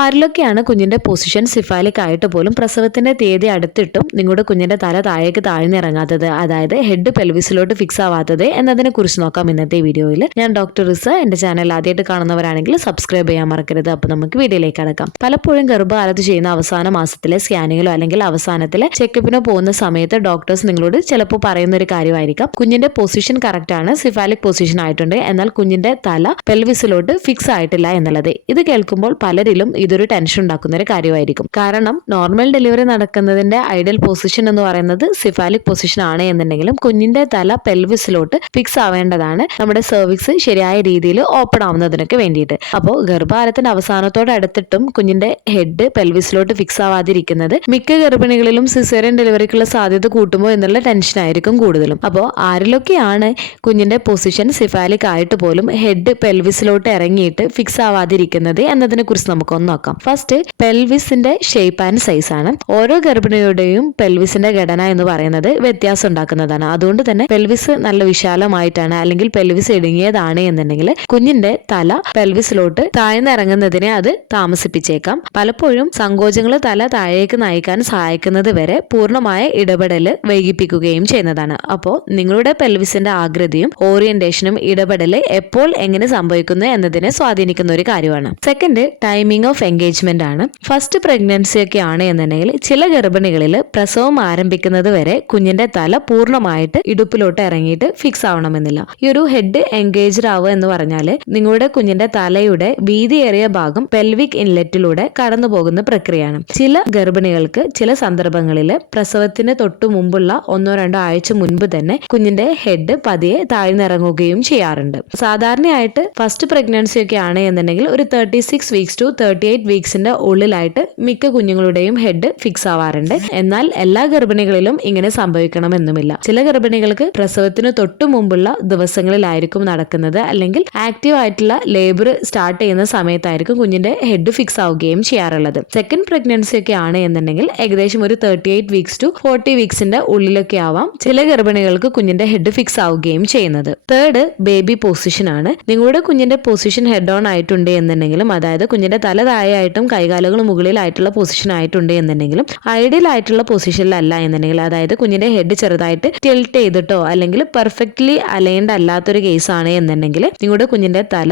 ആരിലൊക്കെയാണ് കുഞ്ഞിന്റെ പൊസിഷൻ സിഫാലിക് ആയിട്ട് പോലും പ്രസവത്തിന്റെ തീയതി അടുത്തിട്ടും നിങ്ങളുടെ കുഞ്ഞിന്റെ തല താഴേക്ക് താഴ്ന്നിറങ്ങാത്തത്, അതായത് ഹെഡ് പെൽവിസിലോട്ട് ഫിക്സ് ആവാത്തത് എന്നതിനെ കുറിച്ച് നോക്കാം ഇന്നത്തെ വീഡിയോയിൽ. ഞാൻ ഡോക്ടർ റിസ. എന്റെ ചാനൽ ആദ്യമായിട്ട് കാണുന്നവരാണെങ്കിൽ സബ്സ്ക്രൈബ് ചെയ്യാൻ മറക്കരുത്. അപ്പോൾ നമുക്ക് വീഡിയോയിലേക്ക് കടക്കാം. പലപ്പോഴും ഗർഭകാലത്ത് ചെയ്യുന്ന അവസാന മാസത്തിലെ സ്കാനിങ്ങിലോ അല്ലെങ്കിൽ അവസാനത്തിലെ ചെക്കപ്പിനോ പോകുന്ന സമയത്ത് ഡോക്ടേഴ്സ് നിങ്ങളോട് ചിലപ്പോൾ പറയുന്ന ഒരു കാര്യമായിരിക്കാം, കുഞ്ഞിന്റെ പൊസിഷൻ കറക്റ്റ് ആണ്, സിഫാലിക് പൊസിഷൻ ആയിട്ടുണ്ട്, എന്നാൽ കുഞ്ഞിന്റെ തല പെൽവിസിലോട്ട് ഫിക്സ് ആയിട്ടില്ല എന്നുള്ളത്. ഇത് കേൾക്കുമ്പോൾ പലരിലും ഇതൊരു ടെൻഷൻ ഉണ്ടാക്കുന്ന ഒരു കാര്യമായിരിക്കും. കാരണം നോർമൽ ഡെലിവറി നടക്കുന്നതിന്റെ ഐഡിയൽ പൊസിഷൻ എന്ന് പറയുന്നത് സിഫാലിക് പൊസിഷൻ ആണ് എന്നുണ്ടെങ്കിലും കുഞ്ഞിന്റെ തല പെൽവിസിലോട്ട് ഫിക്സ് ആവേണ്ടതാണ്, നമ്മുടെ സെർവിക്സ് ശരിയായ രീതിയിൽ ഓപ്പൺ ആവുന്നതിനൊക്കെ വേണ്ടിയിട്ട്. അപ്പോൾ ഗർഭകാലത്തിന്റെ അവസാനത്തോടെ അടുത്തിട്ടും കുഞ്ഞിന്റെ ഹെഡ് പെൽവിസിലോട്ട് ഫിക്സ് ആവാതിരിക്കുന്നത് മിക്ക ഗർഭിണികളിലും സിസേറിയൻ ഡെലിവറിക്കുള്ള സാധ്യത കൂട്ടുമോ എന്നുള്ള ടെൻഷൻ ആയിരിക്കും കൂടുതലും. അപ്പോൾ ആരിലൊക്കെയാണ് കുഞ്ഞിന്റെ പൊസിഷൻ സിഫാലിക് ആയിട്ട് പോലും ഹെഡ് പെൽവിസിലോട്ട് ഇറങ്ങിയിട്ട് ഫിക്സ് ആവാതിരിക്കുന്നത് എന്നതിനെ കുറിച്ച് നമുക്കൊന്ന് നോക്കാം. ഫസ്റ്റ്, പെൽവിസിന്റെ ഷേപ്പ് ആൻഡ് സൈസ് ആണ്. ഓരോ ഗർഭിണിയുടെയും പെൽവിസിന്റെ ഘടന എന്ന് പറയുന്നത് വ്യത്യാസം ഉണ്ടാക്കുന്നതാണ്. അതുകൊണ്ട് തന്നെ പെൽവിസ് നല്ല വിശാലമായിട്ടാണ് അല്ലെങ്കിൽ പെൽവിസ് ഇടുങ്ങിയതാണ് എന്നുണ്ടെങ്കിൽ കുഞ്ഞിന്റെ തല പെൽവിസിലോട്ട് താഴ്ന്നിറങ്ങുന്നതിനെ അത് താമസിപ്പിച്ചേക്കാം. പലപ്പോഴും സങ്കോചങ്ങൾ തല താഴേക്ക് നയിക്കാൻ സഹായിക്കുന്നത് വരെ പൂർണ്ണമായ ഇടപെടൽ വൈകിപ്പിക്കുകയും ചെയ്യുന്നതാണ്. അപ്പോൾ നിങ്ങളുടെ പെൽവിസിന്റെ ആകൃതിയും ഓറിയന്റേഷനും ഇടപെടൽ എപ്പോൾ എങ്ങനെ സംഭവിക്കുന്നു എന്നതിനെ സ്വാധീനിക്കുന്ന ഒരു കാര്യമാണ്. സെക്കൻഡ്, ടൈമിംഗ് ഓഫ് എൻഗേജ്മെന്റ് ആണ്. ഫസ്റ്റ് പ്രഗ്നൻസി ഒക്കെ ആണ് എന്നുണ്ടെങ്കിൽ ചില ഗർഭിണികളിൽ പ്രസവം ആരംഭിക്കുന്നത് വരെ കുഞ്ഞിന്റെ തല പൂർണ്ണമായിട്ട് ഇടുപ്പിലോട്ട് ഇറങ്ങിയിട്ട് ഫിക്സ് ആവണമെന്നില്ല. ഈ ഒരു ഹെഡ് എൻഗേജ്ഡ് ആവുക എന്ന് പറഞ്ഞാൽ നിങ്ങളുടെ കുഞ്ഞിന്റെ തലയുടെ വീതിയേറിയ ഭാഗം പെൽവിക് ഇൻലെറ്റിലൂടെ കടന്നു പോകുന്ന പ്രക്രിയയാണ്. ചില ഗർഭിണികൾക്ക് ചില സന്ദർഭങ്ങളിൽ പ്രസവത്തിന് തൊട്ടു മുമ്പുള്ള 1-2 ആഴ്ച മുൻപ് തന്നെ കുഞ്ഞിന്റെ ഹെഡ് പതിയെ താഴ്ന്നിറങ്ങുകയും ചെയ്യാറുണ്ട്. സാധാരണയായിട്ട് ഫസ്റ്റ് പ്രഗ്നൻസി ഒക്കെ ആണ് എന്നുണ്ടെങ്കിൽ ഒരു 36 വീക്സ് ടു 38 വീക്സിന്റെ ഉള്ളിലായിട്ട് മിക്ക കുഞ്ഞുങ്ങളുടെയും ഹെഡ് ഫിക്സ് ആവാറുണ്ട്. എന്നാൽ എല്ലാ ഗർഭിണികളിലും ഇങ്ങനെ സംഭവിക്കണമെന്നുമില്ല. ചില ഗർഭിണികൾക്ക് പ്രസവത്തിന് തൊട്ടു മുമ്പുള്ള ദിവസങ്ങളിലായിരിക്കും നടക്കുന്നത്, അല്ലെങ്കിൽ ആക്റ്റീവ് ആയിട്ടുള്ള ലേബർ സ്റ്റാർട്ട് ചെയ്യുന്ന സമയത്തായിരിക്കും കുഞ്ഞിന്റെ ഹെഡ് ഫിക്സ് ആവുകയും ചെയ്യാറുള്ളത്. സെക്കൻഡ് പ്രഗ്നൻസി ഒക്കെ ആണ് എന്നുണ്ടെങ്കിൽ ഏകദേശം ഒരു 38 വീക്സ് ടു 40 വീക്സിന്റെ ഉള്ളിലൊക്കെ ആവാം ചില ഗർഭിണികൾക്ക് കുഞ്ഞിന്റെ ഹെഡ് ഫിക്സ് ആവുകയും ചെയ്യുന്നത്. തേർഡ്, ബേബി പൊസിഷൻ ആണ്. നിങ്ങളുടെ കുഞ്ഞിന്റെ പൊസിഷൻ ഹെഡ് ഓൺ ആയിട്ടുണ്ട് എന്നുണ്ടെങ്കിലും, അതായത് കുഞ്ഞിന്റെ തല താഴെയായിട്ടും കൈകാലുകൾ മുകളിലായിട്ടുള്ള പൊസിഷൻ ആയിട്ടുണ്ട് എന്നുണ്ടെങ്കിലും ഐഡിയൽ ആയിട്ടുള്ള പൊസിഷനിലല്ല എന്നുണ്ടെങ്കിൽ, അതായത് കുഞ്ഞിന്റെ ഹെഡ് ചെറുതായിട്ട് ടിൽറ്റ് ചെയ്തിട്ടോ അല്ലെങ്കിൽ പെർഫെക്റ്റ്ലി അലൈൻഡ് അല്ലാത്തൊരു കേസ് ആണ് എന്നുണ്ടെങ്കിൽ നിങ്ങളുടെ കുഞ്ഞിന്റെ തല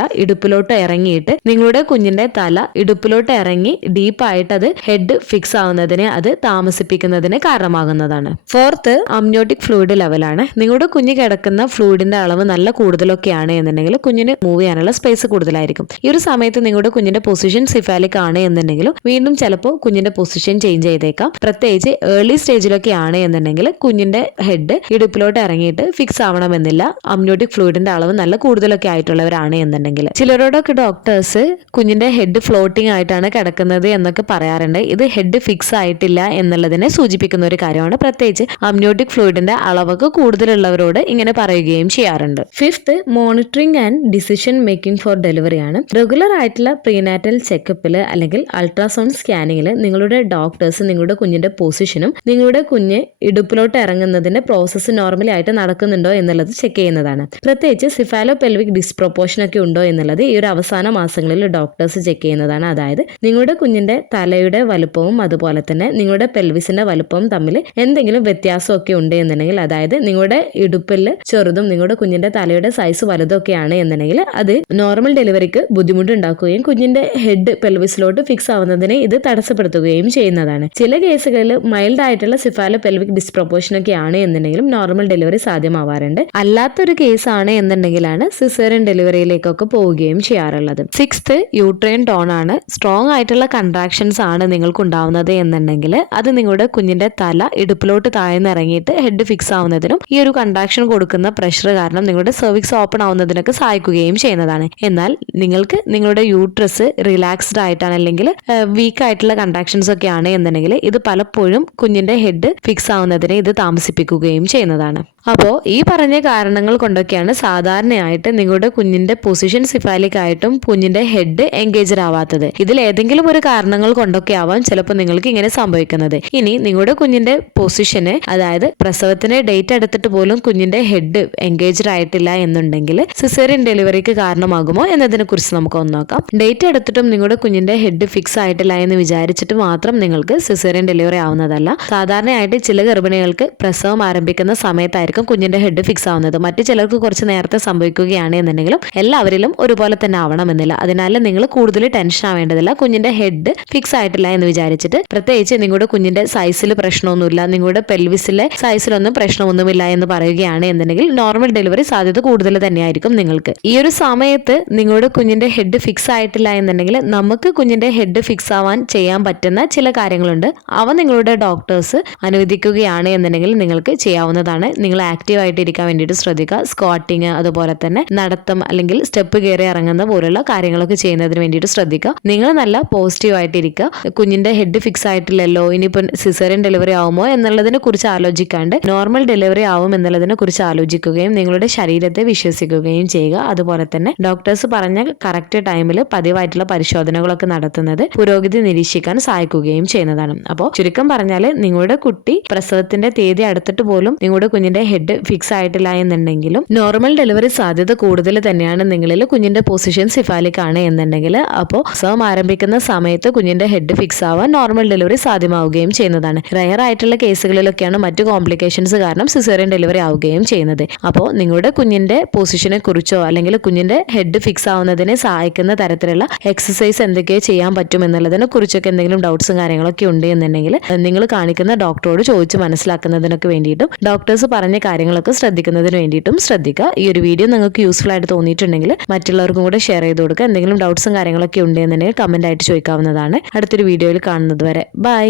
ഇടുപ്പിലോട്ട് ഇറങ്ങി ഡീപ്പായിട്ട് അത് ഹെഡ് ഫിക്സ് ആവുന്നതിനെ അത് താമസിപ്പിക്കുന്നതിന് കാരണമാകുന്നതാണ്. ഫോർത്ത്, അമ്നിയോട്ടിക് ഫ്ലൂയിഡ് ലെവലാണ്. നിങ്ങളുടെ കുഞ്ഞ് കിടക്കുന്ന ഫ്ലൂയിഡിന്റെ അളവ് നല്ല കൂടുതലൊക്കെയാണ് എന്നുണ്ടെങ്കിൽ കുഞ്ഞിന് മൂവ് ചെയ്യാനുള്ള സ്പേസ് കൂടുതലായിരിക്കും. ഈ ഒരു സമയത്ത് നിങ്ങളുടെ കുഞ്ഞിന്റെ പൊസിഷൻ സിഫാലിക് ആണ് എന്നുണ്ടെങ്കിലും വീണ്ടും ചിലപ്പോൾ കുഞ്ഞിന്റെ പൊസിഷൻ ചേഞ്ച് ചെയ്തേക്കാം. പ്രത്യേകിച്ച് ഏർലി സ്റ്റേജിലൊക്കെ ആണ് എന്നുണ്ടെങ്കിൽ കുഞ്ഞിന്റെ ഹെഡ് ഇടുപ്പിലോട്ട് ഇറങ്ങിയിട്ട് ഫിക്സ് ആവണമെന്നില്ല, അമ്നിയോട്ടിക് ഫ്ലൂയിഡിന്റെ അളവ് നല്ല കൂടുതലൊക്കെ ആയിട്ടുള്ളവരാണ് എന്നുണ്ടെങ്കിൽ. ചിലരോടൊക്കെ ഡോക്ടേഴ്സ് കുഞ്ഞിന്റെ ഹെഡ് ഫ്ലോട്ടിംഗ് ആയിട്ടാണ് കിടക്കുന്നത് എന്നൊക്കെ പറയാറുണ്ട്. ഇത് ഹെഡ് ഫിക്സ് ആയിട്ടില്ല എന്നുള്ളതിനെ സൂചിപ്പിക്കുന്ന ഒരു കാര്യമാണ്. പ്രത്യേകിച്ച് അമ്നിയോട്ടിക് ഫ്ലൂയിഡിന്റെ അളവൊക്കെ കൂടുതലുള്ളവരോട് ഇങ്ങനെ പറയുകയും ചെയ്യാറുണ്ട്. Fifth, monitoring and decision making four delivery ആണ്. റെഗുലർ ആയിട്ടുള്ള പ്രീനാറ്റൽ ചെക്കപ്പിൽ അല്ലെങ്കിൽ അൾട്രാസൗണ്ട് സ്കാനിങ്ങിൽ നിങ്ങളുടെ ഡോക്ടേഴ്സ് നിങ്ങളുടെ കുഞ്ഞിന്റെ പൊസിഷനും നിങ്ങളുടെ കുഞ്ഞ് ഇടുപ്പിലോട്ട് ഇറങ്ങുന്നതിന്റെ പ്രോസസ്സ് നോർമലി ആയിട്ട് നടക്കുന്നുണ്ടോ എന്നുള്ളത് ചെക്ക് ചെയ്യുന്നതാണ്. പ്രത്യേകിച്ച് സിഫാലോ പെൽവിക് ഡിസ്പ്രൊപ്പോർഷൻ ഒക്കെ ഉണ്ടോ എന്നുള്ളത് ഈ ഒരു അവസാന മാസങ്ങളിൽ ഡോക്ടേഴ്സ് ചെക്ക് ചെയ്യുന്നതാണ്. അതായത് നിങ്ങളുടെ കുഞ്ഞിന്റെ തലയുടെ വലുപ്പവും അതുപോലെ തന്നെ നിങ്ങളുടെ പെൽവിസിന്റെ വലുപ്പവും തമ്മിൽ എന്തെങ്കിലും വ്യത്യാസമൊക്കെ ഉണ്ട് എന്നുണ്ടെങ്കിൽ, അതായത് നിങ്ങളുടെ ഇടുപ്പിൽ ചെറുതും നിങ്ങളുടെ കുഞ്ഞിന്റെ തലയുടെ സൈസ് വലുതൊക്കെയാണ് എന്നുണ്ടെങ്കിൽ അത് നോർമൽ ഡെലിവറിക്ക് ബുദ്ധിമുട്ടുണ്ടാക്കുകയും കുഞ്ഞിന്റെ ഹെഡ് പെൽവിസിലോട്ട് ഫിക്സ് ആവുന്നതിനെ ഇത് തടസ്സപ്പെടുത്തുകയും ചെയ്യുന്നതാണ്. ചില കേസുകളിൽ മൈൽഡ് ആയിട്ടുള്ള സിഫാലോ പെൽവിക് ഡിസ്പ്രൊപ്പോർഷൻ ഒക്കെ ആണ് എന്നുണ്ടെങ്കിലും നോർമൽ ഡെലിവറി സാധ്യമാവാറുണ്ട്. അല്ലാത്തൊരു കേസാണ് എന്നുണ്ടെങ്കിലാണ് സിസേറിയൻ ഡെലിവറിയിലേക്കൊക്കെ പോവുകയും ചെയ്യാറുള്ളത്. സിക്സ്ത്, യൂട്രൈൻ ടോൺ ആണ്. സ്ട്രോങ് ആയിട്ടുള്ള കൺട്രാക്ഷൻസ് ആണ് നിങ്ങൾക്ക് ഉണ്ടാവുന്നത് എന്നുണ്ടെങ്കിൽ അത് നിങ്ങളുടെ കുഞ്ഞിന്റെ തല ഇടുപ്പിലോട്ട് താഴ്ന്നിറങ്ങിയിട്ട് ഹെഡ് ഫിക്സ് ആവുന്നതിനും ഈ ഒരു കൺട്രാക്ഷൻ കൊടുക്കുന്ന പ്രഷർ കാരണം നിങ്ങളുടെ സെർവിക്സ് ഓപ്പൺ ആവുന്നതിനൊക്കെ സഹായിക്കുകയും ചെയ്യുന്നതാണ്. എന്നാൽ നിങ്ങൾക്ക് നിങ്ങളുടെ യൂട്രസ് റിലാക്സ്ഡ് ആയിട്ടാണ് അല്ലെങ്കിൽ വീക്ക് ആയിട്ടുള്ള കൺട്രാക്ഷൻസ് ഒക്കെ ആണ് എന്നുണ്ടെങ്കിൽ ഇത് പലപ്പോഴും കുഞ്ഞിന്റെ ഹെഡ് ഫിക്സ് ആവുന്നതിനെ ഇത് താമസിപ്പിക്കുകയും ചെയ്യുന്നതാണ്. അപ്പോൾ ഈ പറഞ്ഞ കാരണങ്ങൾ കൊണ്ടൊക്കെയാണ് സാധാരണയായിട്ട് നിങ്ങളുടെ കുഞ്ഞിന്റെ പൊസിഷൻ സിഫാലിക് ആയിട്ടും കുഞ്ഞിന്റെ ഹെഡ് എൻഗേജഡ് ആവാത്തത്. ഇതിൽ ഏതെങ്കിലും ഒരു കാരണങ്ങൾ കൊണ്ടൊക്കെ ആവാം ചിലപ്പോൾ നിങ്ങൾക്ക് ഇങ്ങനെ സംഭവിക്കുന്നത്. ഇനി നിങ്ങളുടെ കുഞ്ഞിന്റെ പൊസിഷന്, അതായത് പ്രസവത്തിന് ഡേറ്റ് എടുത്തിട്ട് പോലും കുഞ്ഞിന്റെ ഹെഡ് എൻഗേജഡ് ആയിട്ടില്ല എന്നുണ്ടെങ്കിൽ സിസേറിയൻ ഡെലിവറിക്ക് കാരണമാകുമോ എന്നതിനെ കുറിച്ച് നമുക്ക് ഒന്ന് നോക്കാം. ഡേറ്റ് എടുത്തിട്ടും നിങ്ങളുടെ കുഞ്ഞിന്റെ ഹെഡ് ഫിക്സ് ആയിട്ടില്ല എന്ന് വിചാരിച്ചിട്ട് മാത്രം നിങ്ങൾക്ക് സിസേറിയൻ ഡെലിവറി ആവുന്നതല്ല. സാധാരണയായിട്ട് ചില ഗർഭിണികൾക്ക് പ്രസവം ആരംഭിക്കുന്ന സമയത്തായിരിക്കും കുഞ്ഞിന്റെ ഹെഡ് ഫിക്സ് ആവുന്നത്. മറ്റു ചിലർക്ക് കുറച്ച് നേരത്തെ സംഭവിക്കുകയാണ് എന്നുണ്ടെങ്കിലും എല്ലാവരിലും ഒരുപോലെ തന്നെ ആവണമെന്നില്ല. അതിനാൽ നിങ്ങൾ കൂടുതൽ ടെൻഷൻ ആവേണ്ടതില്ല. കുഞ്ഞിന്റെ ഹെഡ് ഫിക്സ് ആയിട്ടില്ല എന്ന് വിചാരിച്ചിട്ട്, പ്രത്യേകിച്ച് നിങ്ങളുടെ കുഞ്ഞിന്റെ സൈസിൽ പ്രശ്നമൊന്നുമില്ല, നിങ്ങളുടെ പെൽവിസിലെ സൈസിലൊന്നും പ്രശ്നമൊന്നുമില്ല എന്ന് പറയുകയാണ് എന്നുണ്ടെങ്കിൽ നോർമൽ ഡെലിവറി സാധ്യത കൂടുതൽ തന്നെയായിരിക്കും നിങ്ങൾക്ക്. ഈ ഒരു സമയത്ത് നിങ്ങളുടെ കുഞ്ഞിന്റെ ഹെഡ് ഫിക്സ് ആയിട്ടില്ല എന്നുണ്ടെങ്കിൽ നമുക്ക് കുഞ്ഞിന്റെ ഹെഡ് ഫിക്സ് ആവാൻ ചെയ്യാൻ പറ്റുന്ന ചില കാര്യങ്ങളുണ്ട്. അവ നിങ്ങളുടെ ഡോക്ടേഴ്സ് അനുവദിക്കുകയാണ് എന്നുണ്ടെങ്കിൽ നിങ്ങൾക്ക് ചെയ്യാവുന്നതാണ്. നിങ്ങൾ ആക്റ്റീവ് ആയിട്ട് ഇരിക്കാൻ വേണ്ടിയിട്ട് ശ്രദ്ധിക്കുക. സ്ക്വാട്ടിങ്, അതുപോലെ തന്നെ നടത്തം അല്ലെങ്കിൽ സ്റ്റെപ്പ് കയറി ഇറങ്ങുന്ന പോലുള്ള കാര്യങ്ങളൊക്കെ ചെയ്യുന്നതിന് വേണ്ടിയിട്ട് ശ്രദ്ധിക്കുക. നിങ്ങൾ നല്ല പോസിറ്റീവ് ആയിട്ട് ഇരിക്കുക. കുഞ്ഞിന്റെ ഹെഡ് ഫിക്സ് ആയിട്ടില്ലല്ലോ, ഇനിയിപ്പോൾ സിസേറിയൻ ഡെലിവറി ആവുമോ എന്നുള്ളതിനെ കുറിച്ച് ആലോചിക്കാണ്ട് നോർമൽ ഡെലിവറി ആവും എന്നുള്ളതിനെ കുറിച്ച് ആലോചിക്കുകയും നിങ്ങളുടെ ശരീരത്തെ വിശ്വസിക്കുകയും ചെയ്യുക. അതുപോലെ തന്നെ ഡോക്ടേഴ്സ് പറഞ്ഞ കറക്റ്റ് ടൈമിൽ പതിവായിട്ടുള്ള പരിശോധനകളൊക്കെ നടത്തുന്നത് പുരോഗതി നിരീക്ഷിക്കാൻ സഹായിക്കുകയും ചെയ്യുന്നതാണ്. അപ്പോൾ ചുരുക്കം പറഞ്ഞാൽ നിങ്ങളുടെ കുട്ടി പ്രസവത്തിന്റെ തീയതി അടുത്തിട്ട് പോലും നിങ്ങളുടെ കുഞ്ഞിന്റെ ഹെഡ് ഫിക്സ് ആയിട്ടില്ല എന്നുണ്ടെങ്കിലും നോർമൽ ഡെലിവറി സാധ്യത കൂടുതൽ തന്നെയാണ്. നിങ്ങളിൽ കുഞ്ഞിന്റെ പൊസിഷൻ സിഫാലിക് ആണ് എന്നുണ്ടെങ്കിൽ അപ്പോൾ പ്രസവം ആരംഭിക്കുന്ന സമയത്ത് കുഞ്ഞിന്റെ ഹെഡ് ഫിക്സ് ആവാൻ നോർമൽ ഡെലിവറി സാധ്യമാവുകയും ചെയ്യുന്നതാണ്. റയർ ആയിട്ടുള്ള കേസുകളിലൊക്കെയാണ് മറ്റു കോംപ്ലിക്കേഷൻസ് കാരണം സിസേറിയൻ ഡെലിവറി ആവുകയും ചെയ്യുന്നത്. അപ്പോൾ നിങ്ങളുടെ കുഞ്ഞിന്റെ പൊസിഷനെ കുറിച്ചോ അല്ലെങ്കിൽ കുഞ്ഞിന്റെ ഹെഡ് ഫിക്സ് ആവുന്നതിനെ സഹായിക്കുന്ന തരത്തിലുള്ള എക്സസൈസ് എന്തൊക്കെ ചെയ്യാൻ പറ്റും എന്നുള്ളതിനെ കുറിച്ചൊക്കെ എന്തെങ്കിലും ഡൗട്ട്സും കാര്യങ്ങളൊക്കെ ഉണ്ട് എന്നുണ്ടെങ്കിൽ നിങ്ങൾ കാണിക്കുന്ന ഡോക്ടറോട് ചോദിച്ച് മനസ്സിലാക്കുന്നതിനൊക്കെ വേണ്ടിയിട്ടും ഡോക്ടേഴ്സ് പറഞ്ഞ കാര്യങ്ങളൊക്കെ ശ്രദ്ധിക്കുന്നതിന് വേണ്ടിയിട്ടും ശ്രദ്ധിക്കുക. ഈ ഒരു വീഡിയോ നിങ്ങൾക്ക് യൂസ്ഫുൾ ആയിട്ട് തോന്നിയിട്ടുണ്ടെങ്കിൽ മറ്റുള്ളവർക്കും കൂടെ ഷെയർ ചെയ്ത് കൊടുക്കുക. എന്തെങ്കിലും ഡൗട്ട്സും കാര്യങ്ങളൊക്കെ ഉണ്ടെന്നുണ്ടെങ്കിൽ കമന്റ് ആയിട്ട് ചോദിക്കാവുന്നതാണ്. അടുത്തൊരു വീഡിയോയിൽ കാണുന്നത് വരെ ബൈ.